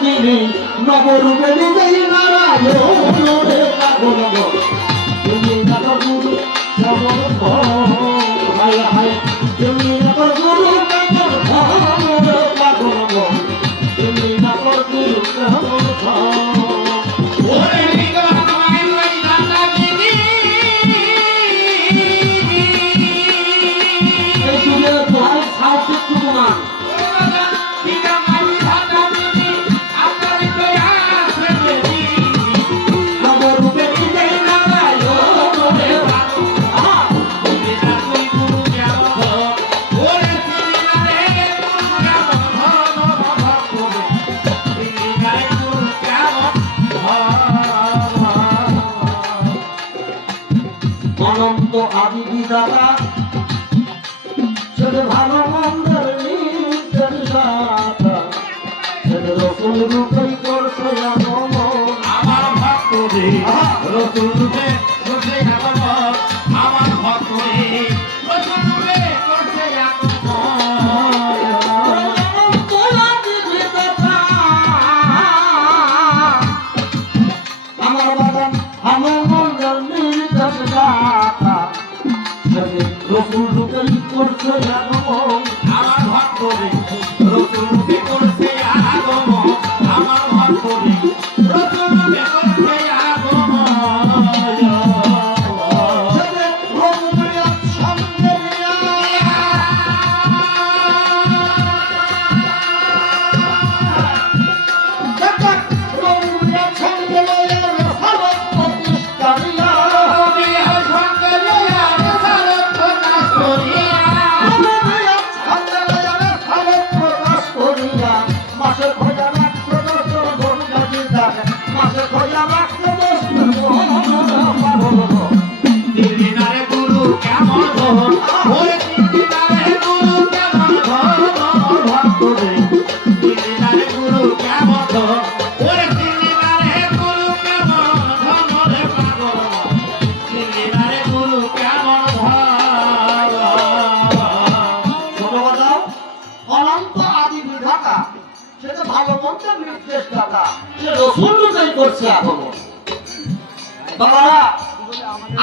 তিনি নবরূপে নিজেই নারায়ণ রে পাগল গো তুমি নাগর গুরু কেমন হায় হায় তুমি নাগর গুরু কেমন রে পাগল গো তুমি নাগর গুরু কেমন অনন্ত আদি বিধাতা ছেলে ভালো মন্দের নির্দেশাতা ছেলে রসুল রূপেই করছে আমার ভক্ত রে রসুল রূপে করছে আগমন আমার ভক্ত রে রসুল রূপে করছে আমার বাগান ভালো মন্দের নির্দেশাতা রসুল রূপেই করছে আগমন আমার ভক্ত রে রসুল রূপে করছে আগমন আমার ভক্ত রে রসুল রূপে করছে আগমন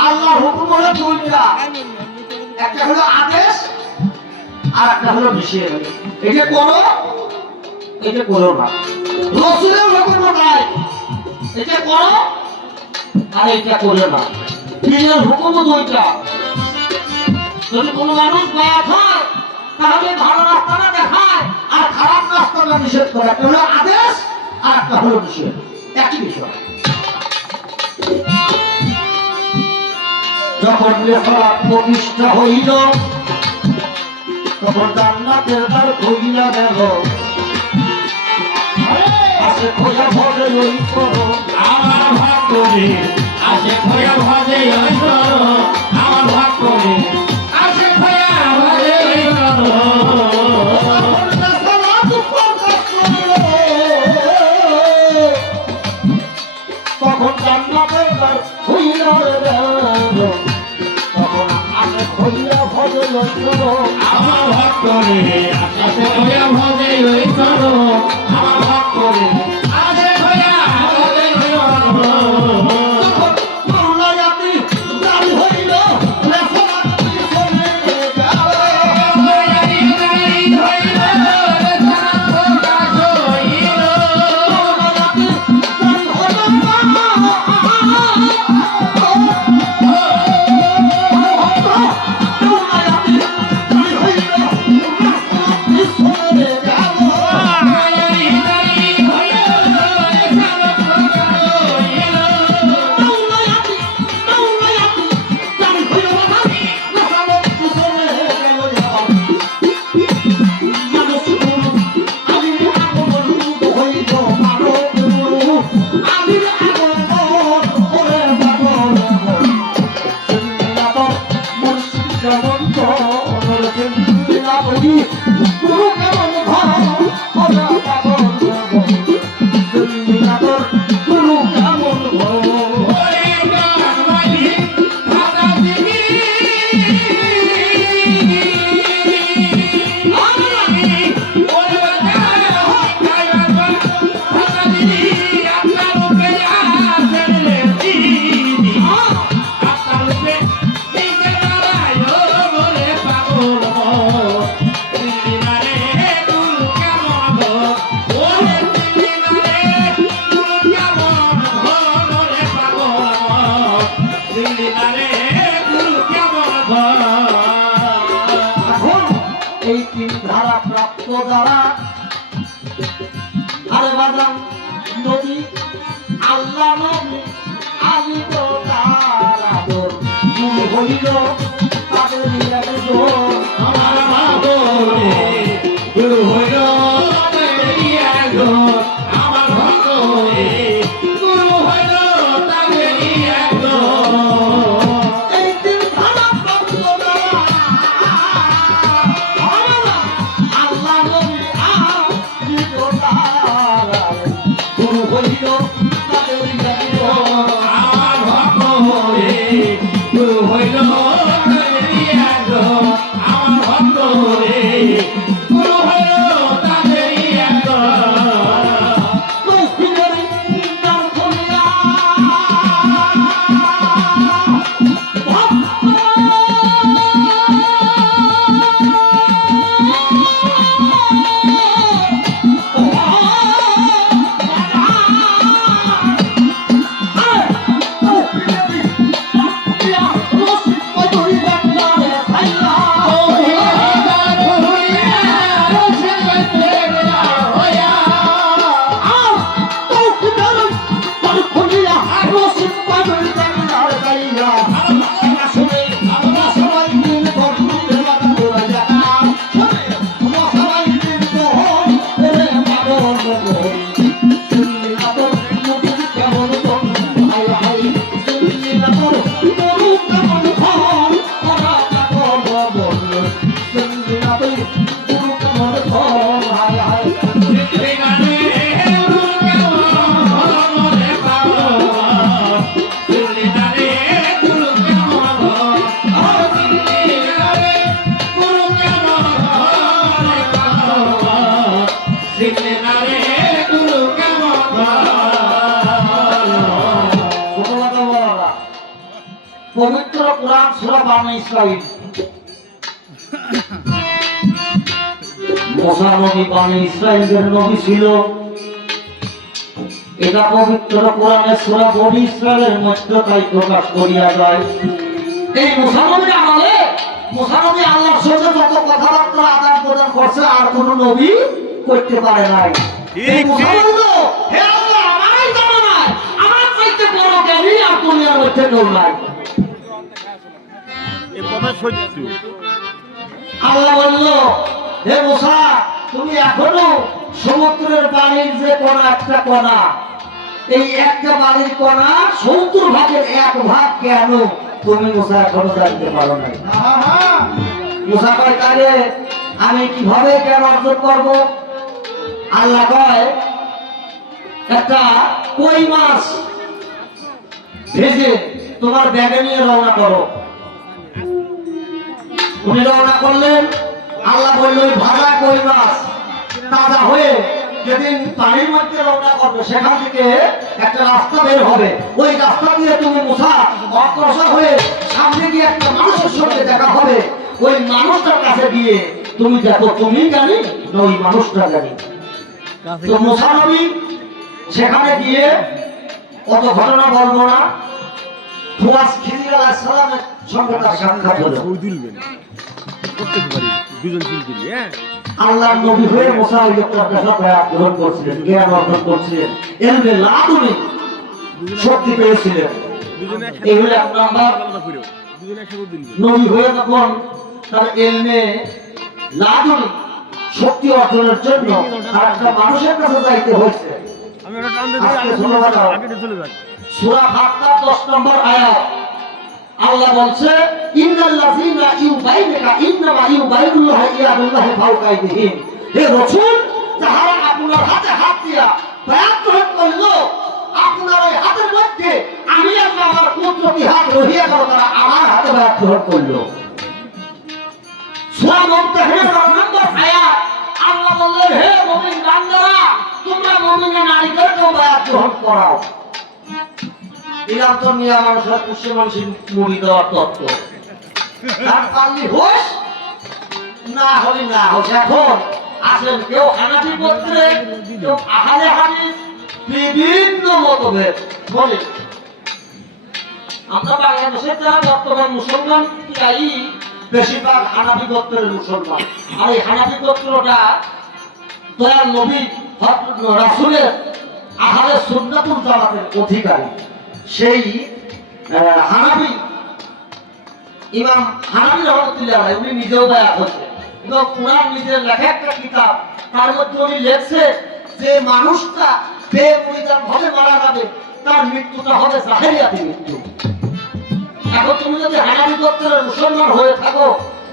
আল্লাহর হুকুম হলো দুইটা, একটা হলো আদেশ আর একটা হলো নিষেধ। এটা করো, এটা করো না। রাসূলের হুকুম নাই, এটা করো আর এটা করো না। পীরের হুকুম দুইটা। যদি কোনো মানুষ বায়াত হয় তাহলে ভালো রাস্তাটা দেখায় আর খারাপ রাস্তাটা নিষেধ করে। একটা হলো আদেশ আর একটা হলো নিষেধ, একই বিষয়। যখন রেফাত প্রতিষ্ঠা হইল তখন জান্নাতের দ্বার খুলিয়া গেল। আসে খোঁজা ভরে ওই করো আমার ভক্ত রে আসে খোয়া ভজে ওই করো আমার ভক্ত রে আসে খোয়া ভজে ওই করো তখন জান্নাতের দ্বার খুলিয়া গেল। তখন আসে খোঁজা ভরে ওই করো আমার ভক্ত রে আসে খোয়া ভজে ওই করো আমার ভক্ত রে আসে খোয়া ভজে ওই করো বাজান নবী আল্লাহ নবী আমি তো তার আদর গুরু হইল তাদের একজন আমার ভক্তরে গুরু হইল তাদেরই একজন আমার ভক্তরে গুরু হইল তাদেরই একজন এই দিন খারাপ ভক্ত আল্লাহ নবী আমি তো তার আদর গুরু হইল তাদের একজন আমার ভক্তরে গুরু হইল তাদেরই একজন আমার ভক্তরে গুরু হইল তাদেরই একজন পবিত্র কোরআন সূরা বানী ইসরাঈল মুসা নবী বানী ইসরাঈলের নবী ছিল এটা পবিত্র কোরআনের সূরা বনী ইসরাঈলের মধ্যে তাই প্রকাশ করিয়া যায় এই মুসা নবীর আমলে মুসা নবী আল্লাহর সাথে যত কথাবার্তা আদান প্রদান করছে আর কোন নবী করতে পারে নাই এই মুসা বলল হে আল্লাহ আমারই জানা নাই আমার চাইতে বড় জ্ঞানী আর দুনিয়ার মধ্যে কেউ নাই আল্লাহ বলল হে মুসা তুমি এখনো সমুদ্রের পানির যে কণা একটা কণা এই একটা বালির কণা 70 ভাগের 1 ভাগ কেন তুমি মুসা এখনো জানতে পারো না মুসা কয় তাহলে আমি কিভাবে জ্ঞান অর্জন করব আল্লাহ কয় একটা কই মাছ ভেজে তোমার ব্যাগে নিয়ে রওনা করো উনি রওনা করলেন আল্লাহ বলল ওই ভাজা কই মাছ তাজা হয়ে যেদিন পানির মধ্যে রওনা করবে সেখান থেকে একটা রাস্তা বের হবে ওই রাস্তা দিয়ে তুমি মুসা অগ্রসর হয়ে সামনে গিয়ে একটা মানুষের সঙ্গে দেখা হবে ওই মানুষটার কাছে গিয়ে তুমি দেখো তুমি জানি না ওই মানুষটা জানি তো মুসা নবী সেখানে গিয়ে কত ঘটনা বলবো না ফুয়াস খিজির আলাইহিস সালামের সঙ্গে তার সাক্ষাৎ হলো আল্লাহর নবী হয়ে মুসা ওই লোকটার কাছে বায়াত গ্রহণ করছিলেন জ্ঞান অর্জন করছিলেন এলমে লাদুনি শক্তি পেয়েছিলেন এগুলো আপনার নবী হয়ে তখন তার এলমে লাদুনি শক্তি অর্জনের জন্য আর একটা মানুষের কাছে যাইতে হয়েছে সূরা ফাতিহা 10 নম্বর আয়াত আল্লাহ বলছে ইন্নাল্লাযীনা ইউবাইনুকা ইন্নামা ইউবাইনুল্লাহ ইয়াদুল্লাহি ফাওকা আইদিহিম হে রাসূল যাহারা আপনার হাতে হাত দিয়া বায়াত গ্রহণ করলো আপনার ওই হাতের মধ্যে আমি আল্লাহ আমার কুদরতি হাত রহিয়া গেল তারা আমার হাতে বায়াত গ্রহণ করলো সূরা মুমতাহিনার 9 নম্বর আয়াত আল্লাহ বললেন হে মুমিন বান্দারা তোমরা মুমিনা নারীদেরকেও বায়াত গ্রহণ করাও নিরন্তর নিয়ে মানুষের পুষ্য মানুষের মুড়ি দেওয়ার তত্ত্ব তার পাল্লি হোস না হলে না হোস এখন আসেন কেউ হানাফি গোত্রে কেউ আহলে হাদিস বিভিন্ন মতভেদ বলে আমরা বাংলাদেশের যারা বর্তমান মুসলমান তাই বেশিরভাগ হানাফি গোত্রের মুসলমান আর এই হানাফি গোত্রটা দয়াল নবী রাসূলের আহলে সুন্নাতুল জামাতের অধিকারী সেই হানাফি ইমাম হানাফি রাহমাতুল্লাহ আলাইহি উনি নিজেও বায়াত হয়েছে এবং উনার নিজের লেখা একটা কিতাব তার মধ্যে উনি লেখছে যে মানুষটা বেপরিধান ভাবে মারা যাবে তার মৃত্যুটা হবে জাহেরিয়াতি মৃত্যু। এখন তুমি যদি হানাফি গোত্রের মুসলমান হয়ে থাকো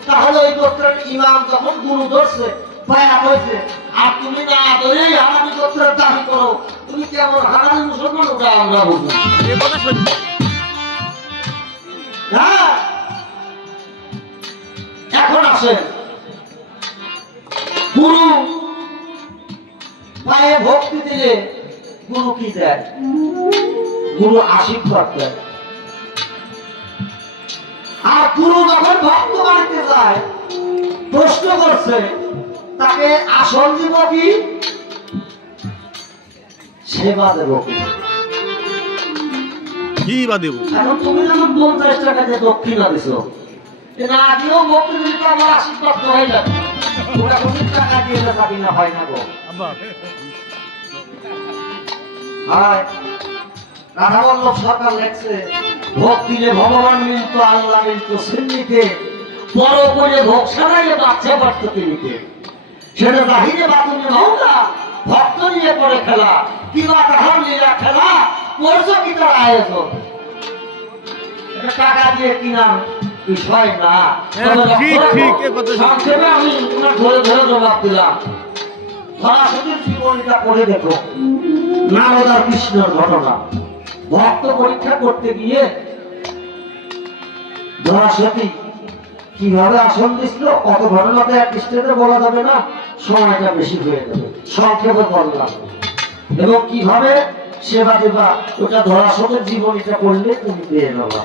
তাহলে ওই গোত্রের ইমাম যখন গুরু ধরছে বায়াত হয়েছে আর তুমি না ধরেই হানাফি গোত্রের দাবি করো, তুমি কেমন হানাফি মুসলমান ওটা আমরা বুঝি। হ্যাঁ, এখন আসেন গুরু পায়ে ভক্তি দিলে গুরু কি দেয়? গুরু আশীর্বাদ দেয়। আর গুরু যখন ভক্ত বাড়িতে যায় প্রশ্ন করছে তাকে আসন দিব কি সেবা দেব কি বা দেব? এখন তুমি যেমন 50 টাকা দিয়ে দক্ষিণা দিছো, না দিয়েও ভক্তি দিলে তো আমার আশীর্বাদ হয়ে যাবে। ওরা 50 টাকা দিয়ে যাবি না হয় না গো। হায় রাধাবল্লভ সরকার লেখছে ভোগ দিলে ভগবান মিলত, আল্লাহ মিলত সিন্নিতে, বড় করে ভোগ সারাইয়ে বাচ্চা পারত তিনিতে। সেটা বাহিরে বাতুনি ভাউলা ভক্ত নিয়ে করে খেলা, কিবা তাহার লীলা খেলা করছ কি তার আয়োজন। এটা টাকা দিয়ে কিনার বিষয় না। সংক্ষেপে আমি তোমার ধরে ধরে জবাব দিলাম। ধরাসতির জীবনীটা পড়ে দেখো, নারদ আর কৃষ্ণর ঘটনা। ভক্ত পরীক্ষা করতে গিয়ে ধরাসতী কিভাবে আসন দিছিল কত ঘটনাতে এক স্টেজে বলা যাবে না, সময়টা বেশি হয়ে যাবে, সংক্ষেপে বললাম। এবং কিভাবে সেবা দেবা ওটা ধরাসতের জীবনীটা পড়লে তুমি পেয়ে যাবা।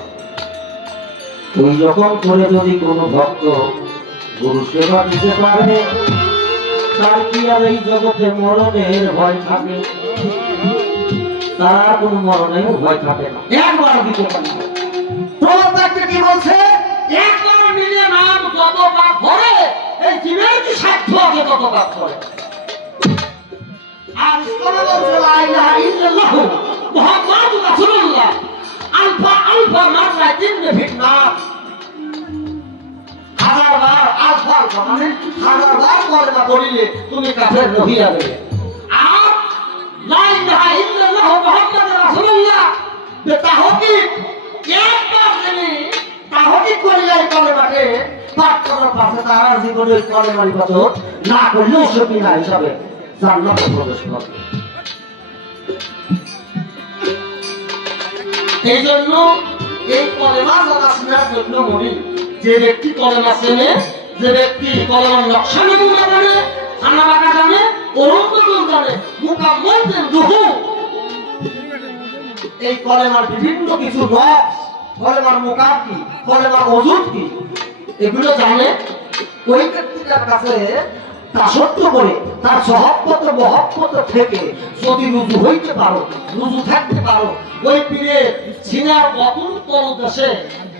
ওই রকম করে যদি কোনো ভক্ত গুরু সেবা দিতে পারে তার কি আর এই জগতে মরণের ভয় থাকে? তার কোন মরণের ভয় থাকে না। একবার দিতে পারে প্রবাদটা কি বলছে? একবার মিলে নাম যত পাপ করে এই জীবের কি সাধ্য আছে তত পাপ করে। আর ইসলামে বলছে লা ইলাহা ইল্লাল্লাহ মুহাম্মাদুর রাসূলুল্লাহ আলফা আলফা মাররা তিনবে ফিটনাস। হাজারবার আলফা আলফা মানে হাজারবার কলেমা পড়িলে তুমি কাফের রহিয়া যাবে। আর লা ইলাহা ইল্লাল্লাহ মুহাম্মাদুর রাসূলুল্লাহ তাহকিক একবার যিনি তাহকিক করিলে কলেমাকে পাঠ করার পাশে তারা জীবনে কলেমার ইবাদত না করলেও সবই না হিসাবে জান্নাতে প্রবেশ করবে। এই জন্য এই কলেমা জানা শোনার জন্য মনে যে ব্যক্তি কলেমা চেনে, যে ব্যক্তি কলেমার নকশা নমুনা জানে, খানা বাঁকা জানে, অরুণ জানে, মুকাম্মল রুহু এই কলেমার বিভিন্ন কিছু নকশ, কলেমার মুকাম কি, কলেমার ওজুদ কি এগুলো জানে, ওই ব্যক্তিটার কাছে দাসত্ব করে তার সহবত মহব্বত থেকে যদি রুজু হইতে পারো, রুজু থাকতে পারো, ওই পীরের সিনার অতুল তলদেশে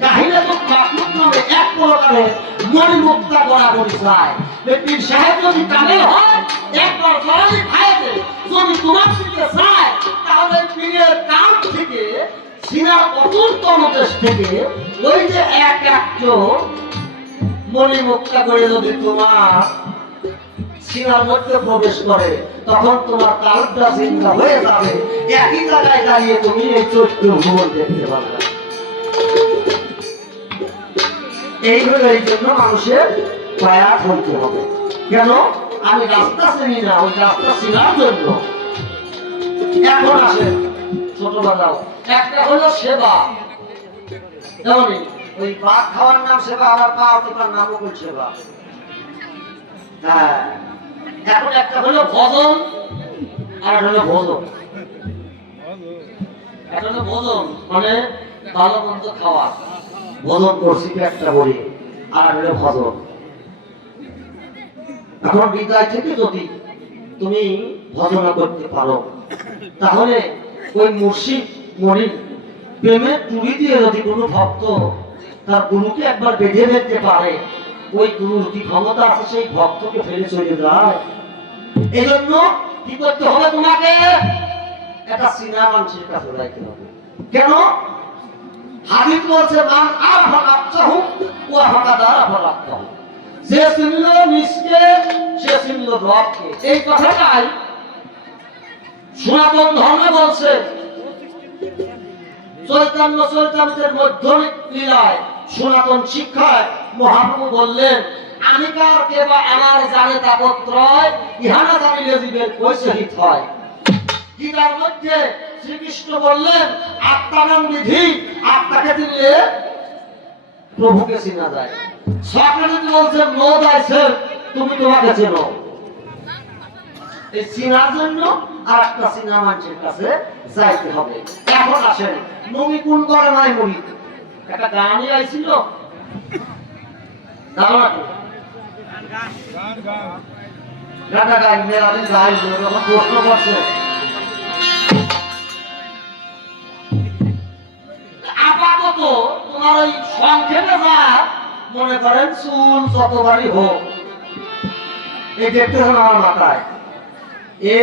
কাহিলে তো মাকলুক নামে এক প্রকারে মণিমুক্তা বরাবরই চায়। পীর সাহেব যদি কামেল হয় একবার জলালি খাইতে যদি তোমার দিকে চায় তাহলে পীরের কান থেকে সিনার অতুল তলদেশ থেকে ওই যে এক একজন মণিমুক্তা করে যদি তোমার সিনার মধ্যে প্রবেশ করে তখন তোমার কালটা চিন্তা হয়ে যাবে। একই জায়গায় দাঁড়িয়ে তুমি এই 14 ভুবন দেখতে পারবে। এইগুলো এই জন্য মানুষের প্রয়াস হইতে হবে। কেন? আমি রাস্তা চিনি না, ওই রাস্তা চিনার জন্য। এখন আসে ছোটবেলাও একটা হলো সেবা, যেমন ওই ভাত খাওয়ার নাম সেবা, আবার পা টিপার নামও বল সেবা। হ্যাঁ, এখন একটা হলো ভজন আর হলো ভোজন। একটা হলো ভোজন মানে ভালো মন্দ খাওয়া, ভোজন করছি একটা বলি, আর হলো ভজন। এখন বিদায় থেকে যদি তুমি ভজনা করতে পারো তাহলে ওই মুর্শিদ মরিদ প্রেমের চুরি দিয়ে যদি কোনো ভক্ত তার গুরুকে একবার বেঁধে দেখতে পারে, ওই গুরুর কি ক্ষমতা আছে সেই ভক্তকে ফেলে চলে যায়। এই জন্য কি করতে হবে তোমাকে? একটা সিনা মানুষের কাছে যাইতে হবে। কেন? হাদিস বলছে মান আরফা নাফসাহু ওয়া ফাকাদারা ফালাক্তাহু, যে চিনল নিজকে সে চিনল রবকে। এই কথাটাই সনাতন ধর্মে বলছে। চৈতন্য চৈতন্যের মধ্যমিক লীলায় সনাতন শিক্ষায় মহাপ্রভু বললেন, আমি কার কে বা আমার জানে তাপত্রয়, ইহানা জানিলে জীবের কৈশে হিত হয়। গীতার মধ্যে শ্রীকৃষ্ণ বললেন, আত্মানাং বিধি, আত্মাকে চিনলে প্রভুকে চিনা যায়। সক্রেটিস বলছেন, নো দাইসেলফ, তুমি তোমাকে চেনো। এই চিনার জন্য আর একটা চিনা মানুষের কাছে যাইতে হবে। এখন আসেন, নবী কোন করে নাই মরি, একটা গানই আইছিল, জানো না তো? গানটা গাই মেলা দিন গাই, যখন প্রশ্ন করছে আপাতত তোমার ওই সংক্ষেপে যা মনে করেন চুল যতবারই হোক, এই দেখতে হবে আমার মাথায় এ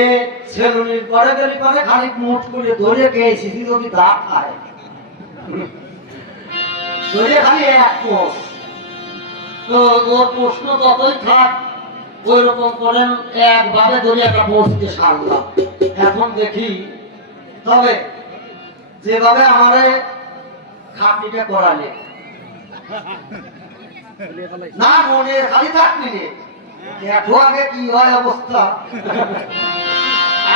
সেলুনির পরে গেলি পরে খালি মুঠ করে ধরে গেছি, যদি দাঁত খায় ধরে খালি এক কোষ। তো ওর প্রশ্ন যতই থাক ওই রকম করেন একভাবে ধরে একটা বসতে সারলাম। এখন দেখি তবে যেভাবে আমারে খাটনিটা করালে না মনে খালি থাকবি রে, দেখো আগে কি হয় অবস্থা।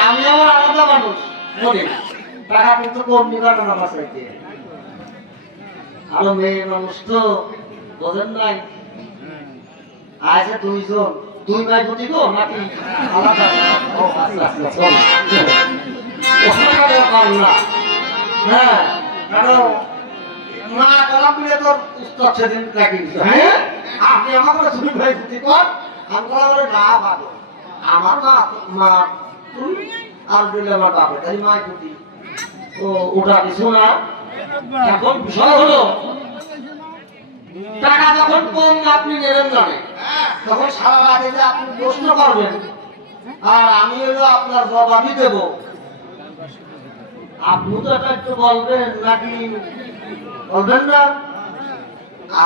আমি আমার আলাদা মানুষ, মনে টাকা কিন্তু কম নিবার না আমার চাইতে। আরো মেয়ে মানুষ তো বোঝেন নাই, আছে দুইজন, দুই মাই প্রতি তো নাকি আলাদা? ও আচ্ছা আচ্ছা, চল ওখানে ব্যাপার না। হ্যাঁ, কারণ মা কলাম দিলে তোর উস্তাদ সেদিন রাখি, হ্যাঁ আপনি আমাকে দুই ভাই প্রতি কর, আমি বলে না পাবো আমার মা তুই আর দিলে আমার বাপে, তাই মাই প্রতি ও ওটা কিছু না। এখন বিষয় হলো টাকা যখন কম আপনি নেবেন জানে, তখন সারা রাতে যে আপনি প্রশ্ন করবেন আর আমি হলো আপনার জবাবই দেব। আপনি তো এটা একটু বলবেন নাকি বলবেন না?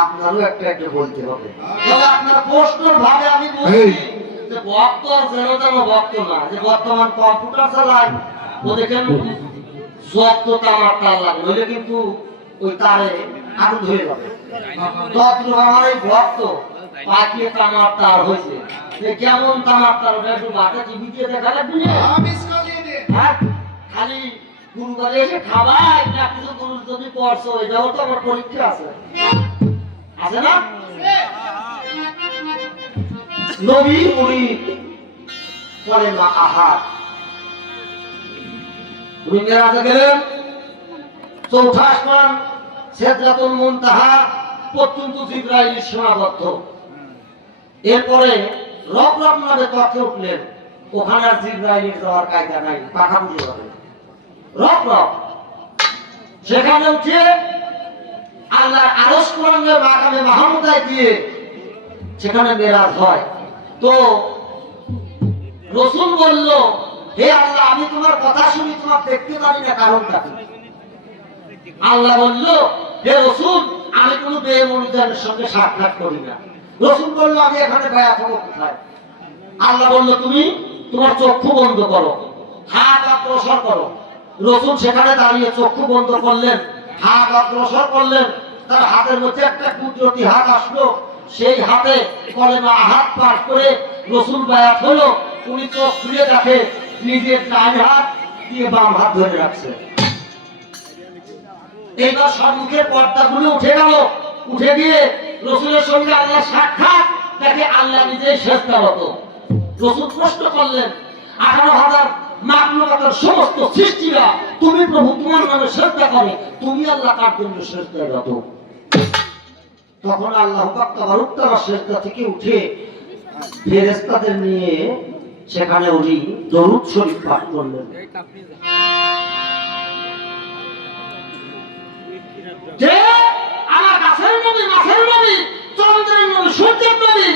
আপনারও একটা একটু বলতে হবে। তবে আপনার প্রশ্নের ভাবে আমি বলছি যে ভক্ত আর যেন তেন ভক্ত না, যে বর্তমান কম্পিউটার চালায় ও দেখেন যত তামার তার লাগে, নইলে কিন্তু ওই তারে আগুন ধরে যাবে। তত আমার এই ভক্ত পাকিয়ে তামার তার হয়েছে, কেমন তামার তার ওটা একটু মাঠে টিভি দিয়ে দেখা লাগবে। হ্যাঁ, খালি গুরুবারে এসে খাবাই না কিছু গুরু যদি করছো, এটাও তো আমার পরীক্ষা আছে, আছে না? নবী মুনি পরে না আহার মেরাজে গেলেন, চৌথা আসমান সিদরাতুল মুনতাহা পর্যন্ত জিবরাইল সীমাবদ্ধ। এরপরে রব রব নামে কক্ষে উঠলেন, ওখানে আর জিবরাইলের যাওয়ার কায়দা নাই, পাখা বুঝে যাবে রব রব। সেখানে উঠে আল্লাহ আরশ কোরআনের মাকামে মাহমুদায় দিয়ে সেখানে মেরাজ হয়। তো রাসূল বলল, হে আল্লাহ, আমি তোমার কথা শুনি, তোমার দেখতে পারি না, কারণটা কি? আল্লাহ বলল, হে রাসূল, আমি কোনো বেমুরিদের সঙ্গে সাক্ষাৎ করি না। রাসূল বলল, আমি এখানে বায়াত হব কোথায়? আল্লাহ বলল, তুমি তোমার চক্ষু বন্ধ করো, হাত অগ্রসর করো। রাসূল সেখানে দাঁড়িয়ে চক্ষু বন্ধ করলেন, হাত অগ্রসর করলেন। তার হাতের মধ্যে একটা কুদরতি হাত আসলো, সেই হাতে কলেমা হাত পাঠ করে রাসূল বায়াত হলো। উনি চোখ খুলে দেখে নিজের ডান হাত দিয়ে বাম হাত ধরে রাখছে। এইবার সম্মুখের পর্দাগুলো উঠে গেল, উঠে গিয়ে রাসূলের সঙ্গে আল্লাহ সাক্ষাৎ, দেখে আল্লাহ নিজেই সেজদারত। রাসূল প্রশ্ন করলেন, 18,000 মাখলুকাতের সমস্ত সৃষ্টিরা তুমি প্রভু তোমার নামে সেজদা করে, তুমি আল্লাহ কার জন্য সেজদারত? তখন আল্লাহ পাক তাবারক তাআলা সেজদা থেকে উঠে ফেরেশতাদের নিয়ে সেখানে উনি দরুদ শরীফ পাঠ করলেন। যে আমার কাছের নবী, মাছের নবী, চন্দ্রের নবী, সূর্যের নবী,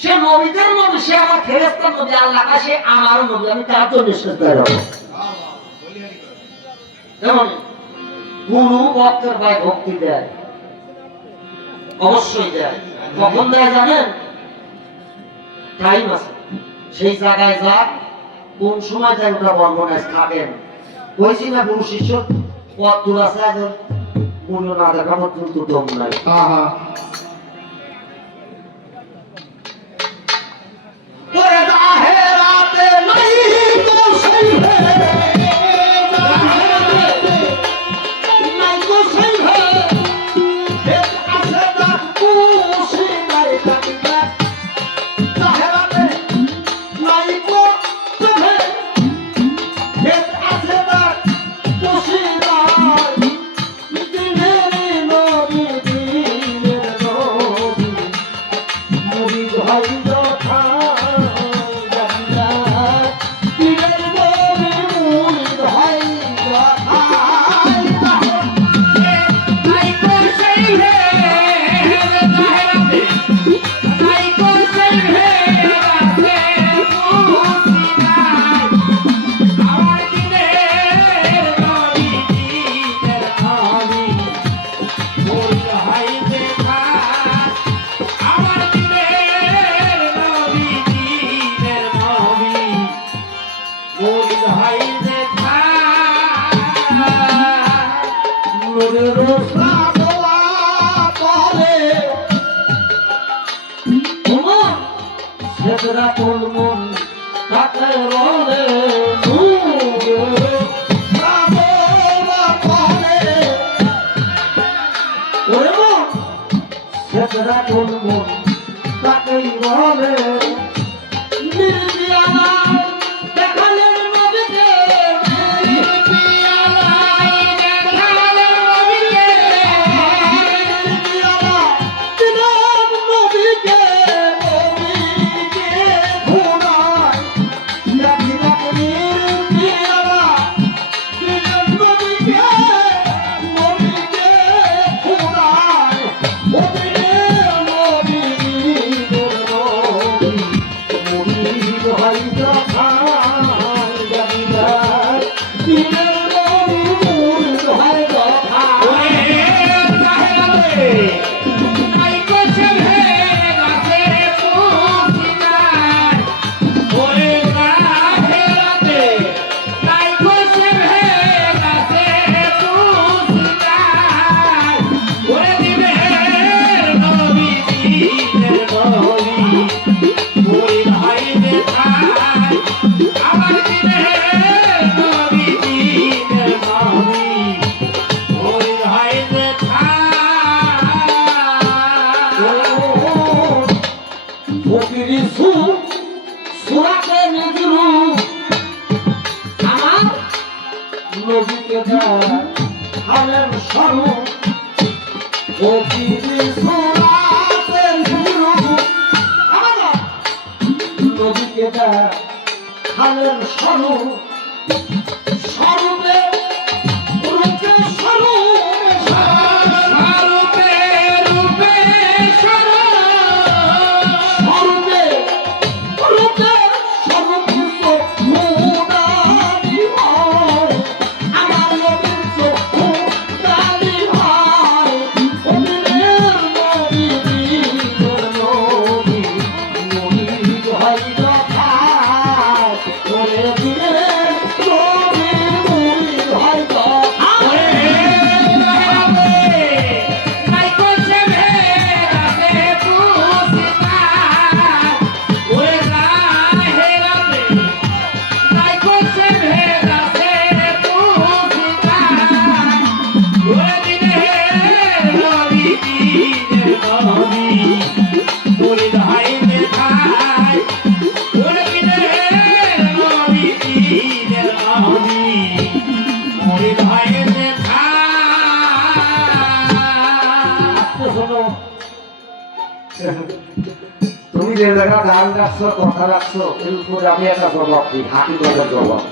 সে নবীদের নবী, সে আমার ফেরেশতার নবী, আল্লাহ কাছে আমার নবী, আমি তার জন্য সেজদা করব। যেমন গুরু ভক্তের ভাই ভক্তি দেয়, অবশ্যই দেয়। কখন দেয় জানেন? টাইম আছে, সেই জায়গায় যা, কোন সময় যায় ওটা বলবো না, থাকেন। বলছি না গুরু শিষ্য পথ দূর আছে, একজন মূল্য না দেখা পর্যন্ত দম নাই। ওরে জাহেরাতে নাই তো সেই হে, জাহেরাতে নাই তো সেই হে, ভেদ আছে না খুশি নাই লাগবে। জাহেরাতে নাই তো সেই হে, ভেদ আছে না খুশি নাই। দিনের নবী, দিনের নবী, নবী ভাই যথা সেদরা তুলমুন তাকে রলে নূরে সাদরা পরে, ওরে মন সেদরা তুলমুন তাকে রলে। নির্বিয়ালা দেখালেন নবীকে, নির্বিয়ালা দেখালেন নবীকে, নির্বিয়ালা দিলেন নবীকে, নবীকে ঘুরায়। দেখিলাম নির্বিয়ালা দিলেন নবীকে, নবীকে ঘুরায়। ওদিনের নবী, দিনের নবী, মুরিদ হইয়া খায় জানিদার। দিনের নবী মুরিদ হইয়া খায়। ফকিরি সুরাকে নিজরু আমার নবীকে হালের স্বরূপ। ফকিরি সুরাকে নিজরু আমার নবীকে হালের স্বরূপ। স্বরূপে রূপে স্বরূপ, স্বরূপে রূপে স্বরূপে রূপে স্বরূপ মুদানি হয়। আমার নবীর চক্ষু দানি হয়। ওদিনের নবী, দিনের নবী, মুরিদ হইয়া খায়। ওরে দিনের নবী, মুরিদ হইয়া খায়। তুমি যে জায়গা গান রাখছো, কথা রাখছো, এর উপরে আমি একটা জবাব দিই, হাতি কথার জবাব।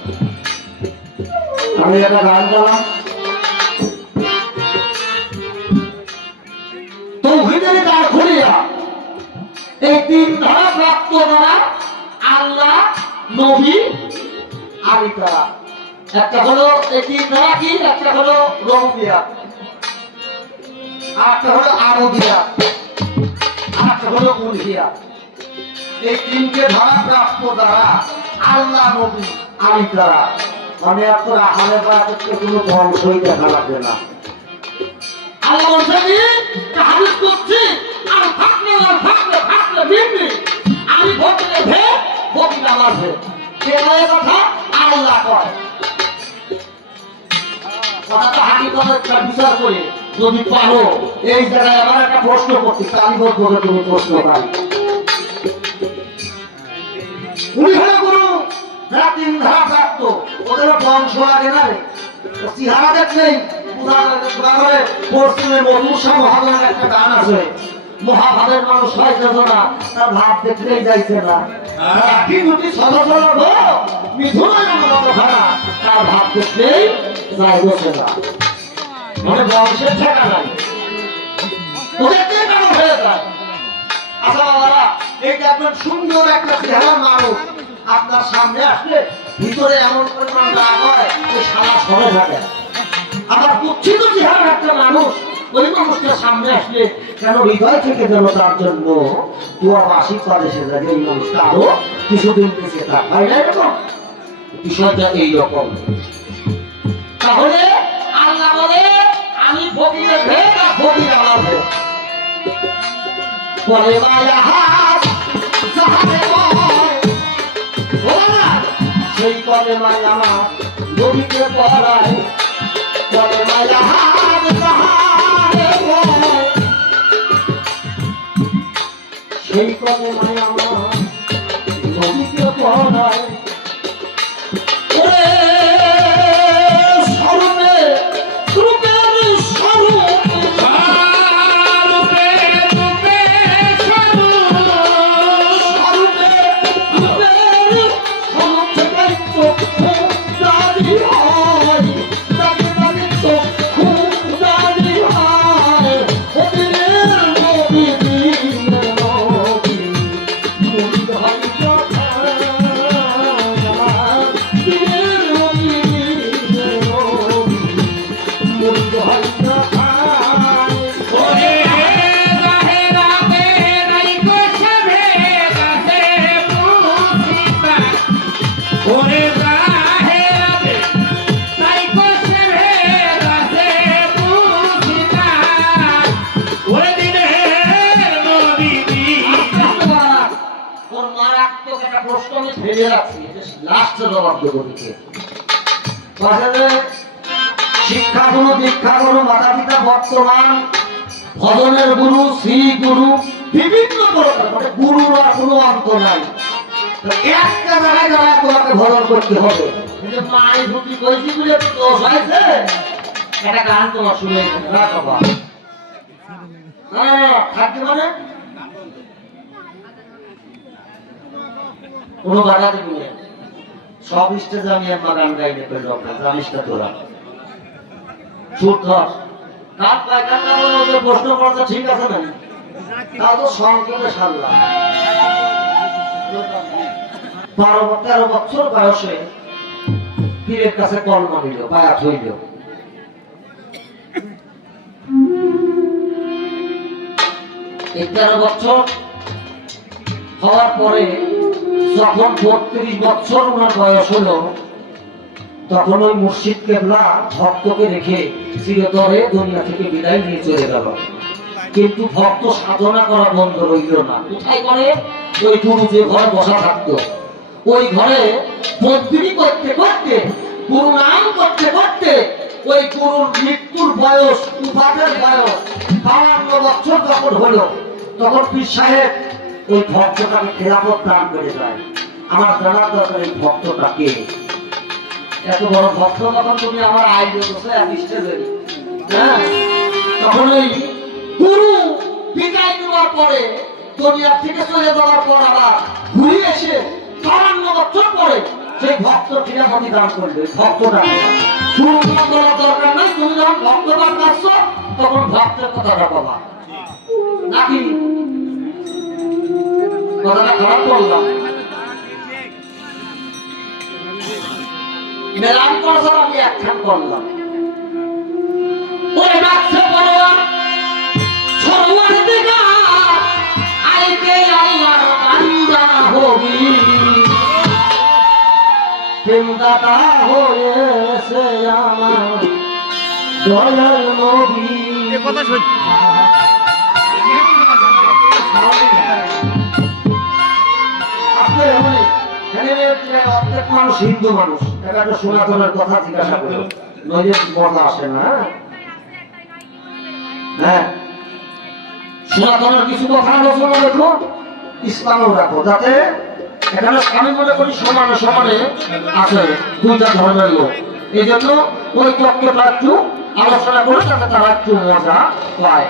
আমি একটা গান গালাম, তৌহিদের গান খুলিয়া এই তিন ধারা প্রাপ্ত যারা আল্লাহ, নবী আর ইতারা। একটা হলো এই তিন ধারা কি, একটা হলো রৌদিয়া, আর একটা হলো আরবিয়া, আর একটা হলো উলহিয়া। এই তিনটে ধারা প্রাপ্ত যারা আল্লাহ, নবী আর ইতারা। মানে আপনার আহলে বায়াতের কোনো ধ্বংসই দেখা লাগবে না। আল্লাহ বলছেন হাদিস করছি আর থাকলে বিমনি আমি ভোটে ভে ভোট আমার ভে কে বলে কথা আল্লাহ কয়। কথাটা হাকিকতের বিচার করে যদি পারো এই জায়গায় আমার একটা প্রশ্ন করতে কালীবোধ করে তুমি প্রশ্ন পাই। উনি হলো গুরু যারা তিন ধারা প্রাপ্ত, ওদের বংশ লাগে না রে, চেহারা দেখলেই পশ্চিমের মধুসা মহাজনের একটা গান আছে, মহাভাবের মানুষ হয়েছে না, তার ভাব দেখলেই যাইছে না, কি দুটি ছোট ছোট মিথুনের মতো খারাপ, তার ভাব দেখলেই যাইছে না। মানে বংশের ঠেকা নাই, ওদের কে কেন হয়ে যায়। আচ্ছা বাবারা, এই যে আপনার সুন্দর একটা চেহারা মানুষ আপনার সামনে আসলে ভিতরে এমন পরিমাণ রাগ হয় ওই সারা সরে থাকে। আবার কুচ্ছিত চেহারা একটা মানুষ ওই মানুষটার সামনে আসলে কেন হৃদয় থেকে যেন তার জন্য দোয়া মাসিক করে সে যায়, এই মানুষটা আরো কিছুদিন বেঁচে থাক, হয় না এরকম? বিষয়টা এইরকম। তাহলে আল্লাহ বলে আমি ফকিরের ভেদ আর ফকির আমার ভেদ বলে মায়া হাত সেই কলে মায় আমার নবীকে পড়ায়, বলে মায়া হাত সেই কলে মায় আমার নবীকে পড়ায়। শিক্ষা গুরু, দীক্ষা গুরু, মাতা পিতা, বর্তমান ভজনের গুরু, শ্রী গুরু, বিভিন্ন প্রকার, মানে গুরুর আর কোনো অন্ত নাই। একটা জায়গায় জায়গায় তোমাকে ভজন করতে হবে। মায়ের ভূতি কইছি বলে তো দোষ হয়েছে, একটা গান তোমার শুনে থাকতে মানে কোনো বাধা দিবি না। সব স্টেজে আমি একবার গান গাইতে পারি, জানিসটা তোরা সুর ধর কাজ পায়খানা বলে প্রশ্ন করতে ঠিক আছে না, তা তো সংকটে সারলাম। 12-13 বছর বয়সে পীরের কাছে কলমা নিল, বায়াত হইল। 11 বছর হওয়ার পরে যখন 32 বছর ওনার বয়স হলো, তখন ওই মুর্শিদ কেবলা ভক্তকে রেখে চিরতরে দুনিয়া থেকে বিদায় নিয়ে চলে গেল। কিন্তু ভক্ত সাধনা করা বন্ধ রইল না। কোথায় করে? ওই গুরু যে ঘরে বসা থাকতো, ওই ঘরে বন্দিনী করতে করতে, গুরু নাম করতে করতে, ওই গুরুর মৃত্যুর বয়স, উপাদের বয়স 52 বছর যখন হলো, তখন পীর সাহেব ওই ভক্তটাকে খেলাফত দান করে যায়। আমার জানার দরকার এই ভক্তটাকে, এত বড় ভক্ত যখন তুমি আমার আয় দিয়েছো স্টেজে, হ্যাঁ, তখন ওই গুরু বিদায় নেওয়ার পরে, দুনিয়া থেকে চলে যাওয়ার পর আবার ঘুরে এসে 52 বছর পরে সেই ভক্ত খেলাফতি দান করবে। ভক্তটাকে গুরু বলার দরকার নাই, তুমি যখন ভক্ত দান করছো তখন ভক্তের কথাটা বলা নাকি। কথাটা খারাপ বললাম? মেলান করার আমি একখান করলাম। ওরে বাচ্চা বড় সরোয়ার দিগা আইকে আল্লাহর বান্দা হবি, প্রেমদাতা হয়েছে আমার দয়াল নবী। কথা সত্যি। অর্ধেক মানুষ হিন্দু মানুষ, এটা একটা সনাতনের কথা জিজ্ঞাসা করো, নইলে মজা আসে না। হ্যাঁ, সনাতনের কিছু কথা আলোচনা দেখো, ইসলামও রাখো, যাতে এখানে আমি মনে করি সমানে সমানে আছে দুইটা ধর্মের লোক। এই জন্য ওই তত্ত্বটা একটু আলোচনা করে যাতে তারা একটু মজা পায়।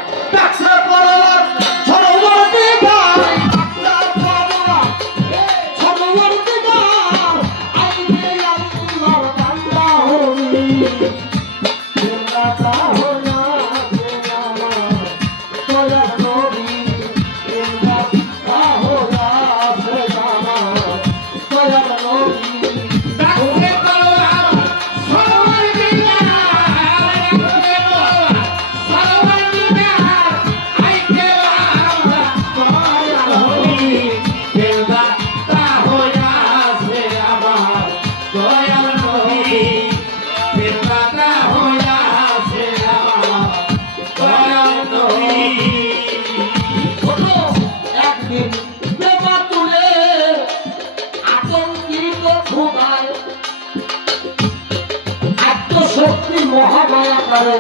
মহামায়া করে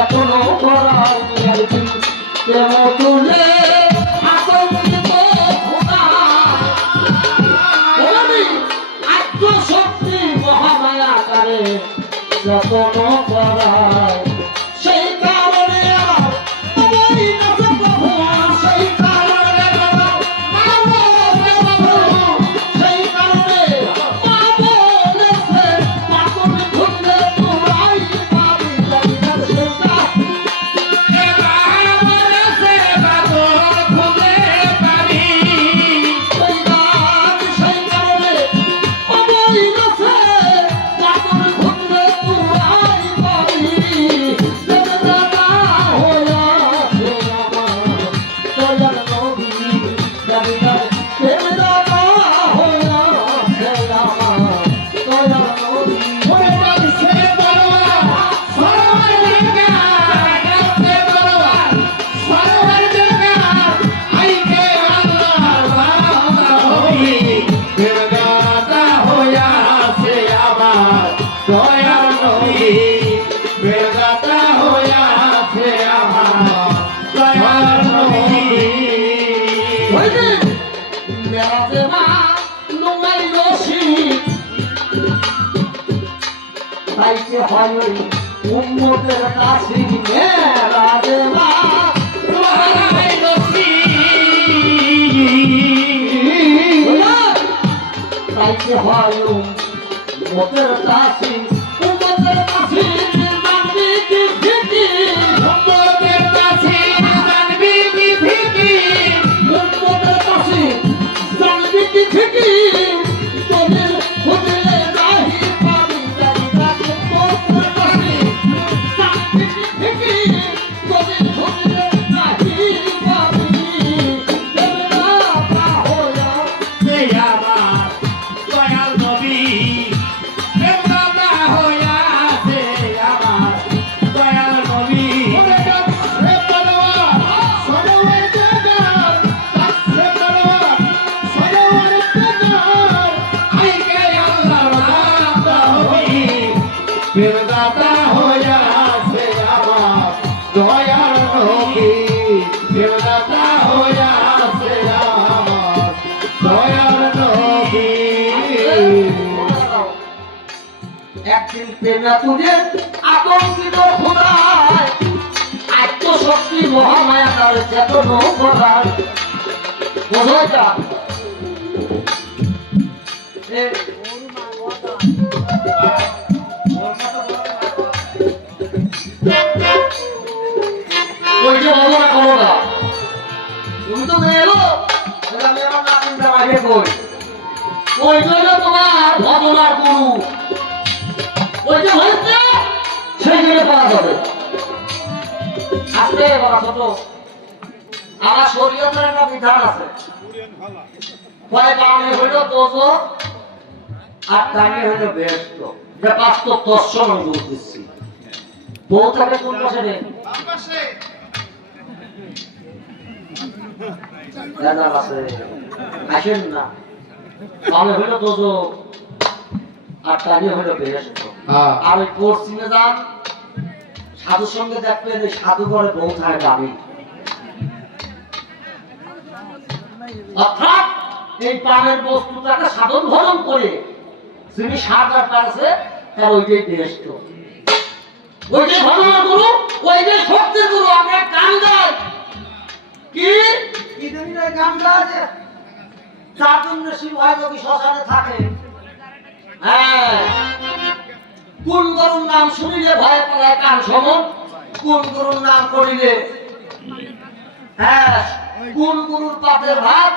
এখনো করার তুলে আতঙ্কিত খোদা আত্মশক্তি মহামায়া করে এখনো করার, সেই কারণে তাইকে হয় উম্মতের কাছে মেরা দেবা তাইকে হয় উম্মতের কাছে উম্মতের কাছে জানবি কি ফিকি উম্মতের কাছে জানবি কি ফিকি উম্মতের কাছে জানবি কি ফিকি তোদের খুদলে নাহি পাবি জানিনা উম্মতের কাছে জানবি কি ফিকি তোদের খুদলে নাহি পাবি দেবতা হইয়া সে আমার দয়াল নবী, দেবতা হইয়া সে আমার দয়াল নবী। দেবতা হইয়া সে আমার দয়াল নবী, দেবতা হইয়া সে আমার দয়াল নবী। একদিন প্রেমা তুলে আতঙ্কিত খোদায় আত্মশক্তি মহামায়া তার চেতন করার বোঝাটা ওই যে বলো না তুমি তো মেয়ে এলো আমি আমার নাতি খাওয়া যাবে। আসলে বাবা ছোট, আমার শরীয়তের একটা বিধান আছে, কয় বামে হইল তোজো আর ডানে হইল বেহেশত। এটা বাস্তব দর্শন আমি বলতেছি। বউ থাকে কোন পাশে রে? দাদা আছে, আসেন না। বামে হইল তোজো আর ডানে হইল বেহেশত। আর ওই পশ্চিমে যান, সাধুর সঙ্গে দেখবেন এই সাধু ঘরে বউ থাকে ডানে। অর্থাৎ এই প্রাণের বস্তুটাকে সাধন ভরণ করে যিনি সাধনা পারছে তার ওইটাই বেহেশত, ওইটাই ভগবান গুরু, ওইটাই শক্তির গুরু। আমরা গান গাই কি কি জানি না, গান গায় যে চারজন ঋষি ভাই যদি শ্মশানে থাকে, হ্যাঁ, কোন গুরুর নাম শুনিলে ভয় পালায় কান সমন, কোন গুরুর নাম করিলে, হ্যাঁ, কোন গুরুর পাতের ভাত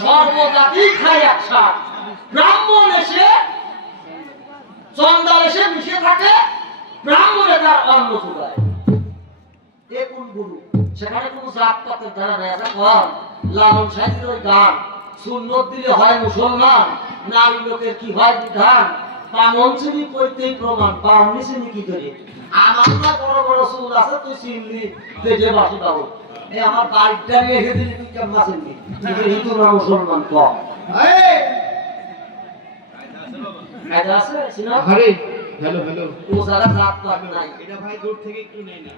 সর্বজাতি খায় একসাথ। ব্রাহ্মণ এসে চন্দাল এসে মিশে থাকে, ব্রাহ্মণে তার অন্ন যোগায়। এ কোন গুরু? সেখানে কোন জাত পাতের ধারা নেই। আছে কম লালন সাহিত্যের ওই গান, সুন্নত দিলে হয় মুসলমান, নারী লোকের কি হয় বিধান, বামন শ্রেণী কইতেই প্রমাণ, বামনি শ্রেণী কি করে? আমার না বড় বড় চুল আছে, তুই চিনলি পেটে বাসি পাবো। এই আমার বাড়িটা নিয়ে এসে দিলি, তুই কেমন চিনলি? হিন্দু না মুসলমান কম আছে চিনা? আরে হ্যালো হ্যালো, ও যারা জাত পাত নাই, এটা ভাই দূর থেকে একটু নেই না,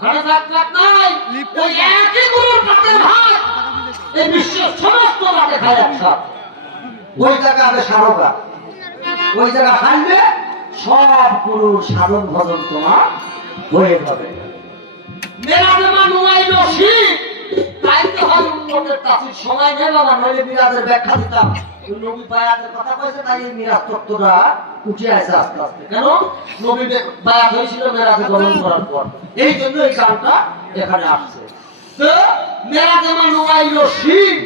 ঘরে জাত পাত নাই, ওই একই গুরুর পাতের ভাত এই বিশ্বের সমস্ত রাতে খায় একসাথ। ওই জায়গা আছে সারকা, ওই জায়গা খাইলে সব গুরুর সাধন ভজন তোমার হয়ে যাবে। মেরাজে মানু আইলো শীত, তাইতে হয় উন্নতের তাসির সময় নেই বাবা, নইলে মিরাজের ব্যাখ্যা দিতাম। নবী বায়াতের কথা কইছে, তাই এই মিরাজ তত্ত্বটা উঠে আসে আস্তে আস্তে। কেন? নবী বায়াত হয়েছিল মেরাজে গমন করার পর, এই জন্য এই গানটা এখানে আসছে। তো মেরাজে মানু আইলো শীত,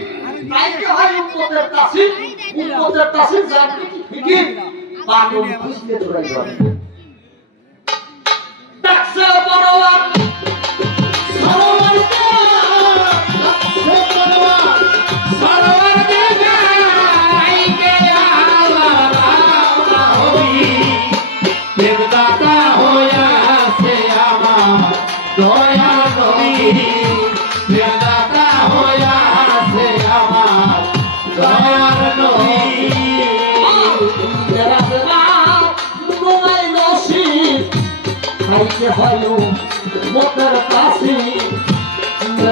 তাইতে হয় উন্নতের তাসির, উন্নতের তাসির জানবি কি ফিকির, পাগল খুঁজলে তোরাই যাবে। ডাকছে বড়ওয়ার খাইতে হয় মোটের কাছে,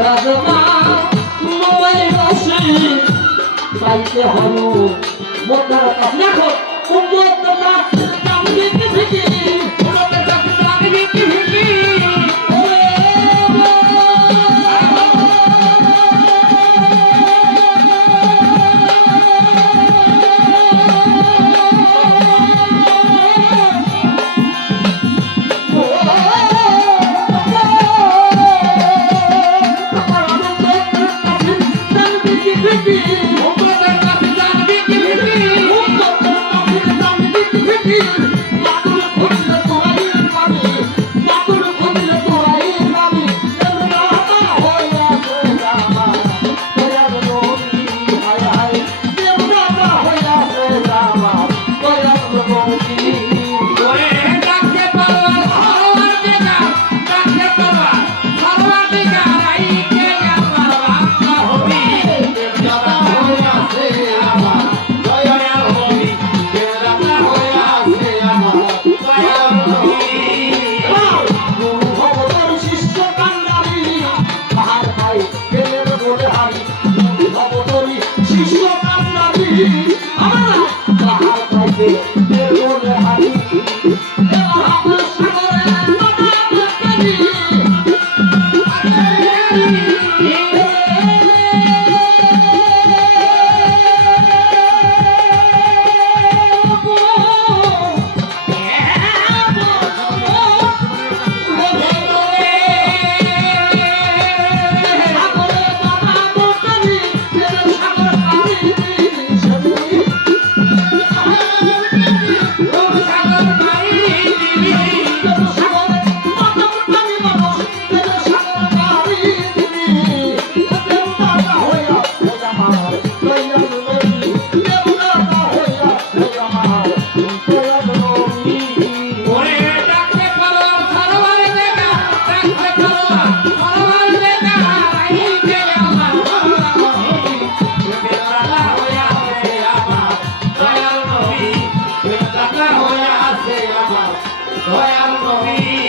রাজমা নয় রসে খাইতে হয় মোটের কাছে। দেখো উন্নত নাচের দাম দিতে ভিকি, উন্নত নাচের দাম দিতে ভিকি, আছে আমার দয়াল নবী